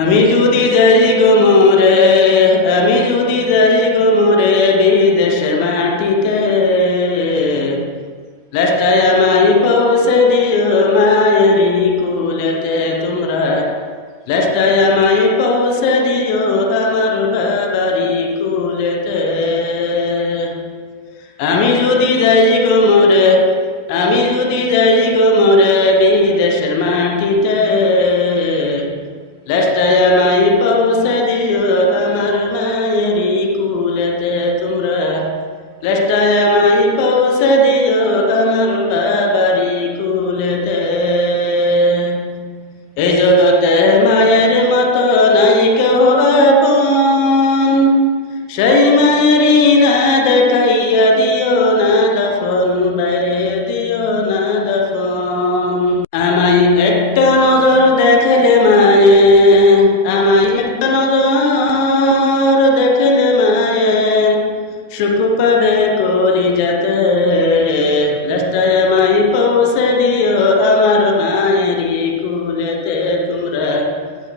আমি যদি যাই গো মোরে, আমি যদি যাই গো মোরে বিদেশের মাটিতে, লাস্টায় আমায় পৌঁছে দিও মায়েরি কুলেতে তোমরা, লাস্টায় আমায় পৌঁছে দিও আমার বাবারি কুলেতে। আমি যদি যাই গো মোরে, আমি যদি যাই গো মোরে বিদেশের মাটিতে, লাস্টায় আমায় পৌঁছে দিও আমার মায়েরি কুলেতে তোমরা, লাস্টায় আমায় পৌঁছে দিও আমার বাবারি কুলেতে। এই জগতে মায়ের মতো নাই কেউ আপন, সেই মায়েরই না দেখাইয়া দিও না দাফন, বাইরে দিও না দাফন। আমায় একটা নজর দেখলে মায়ে, আমায় একটা নজর দেখলে মায়ে, সুখ পাবে কলিজাতে, লাস্টায় আমায় পৌঁছে দিও আমার মায়েরি কুলেতে তোমরা,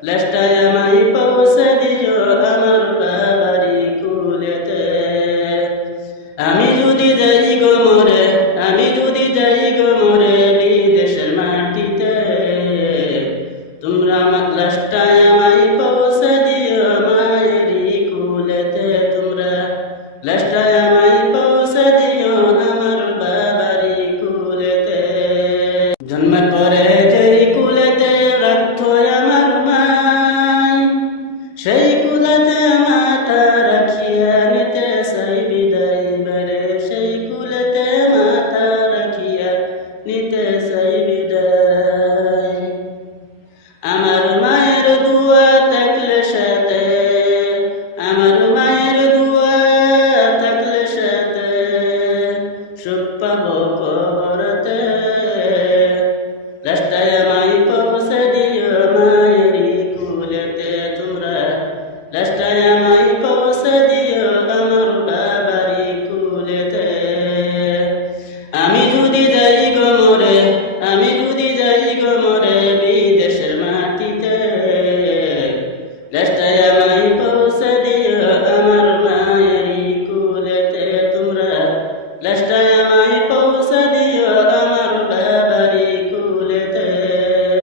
লাস্টায়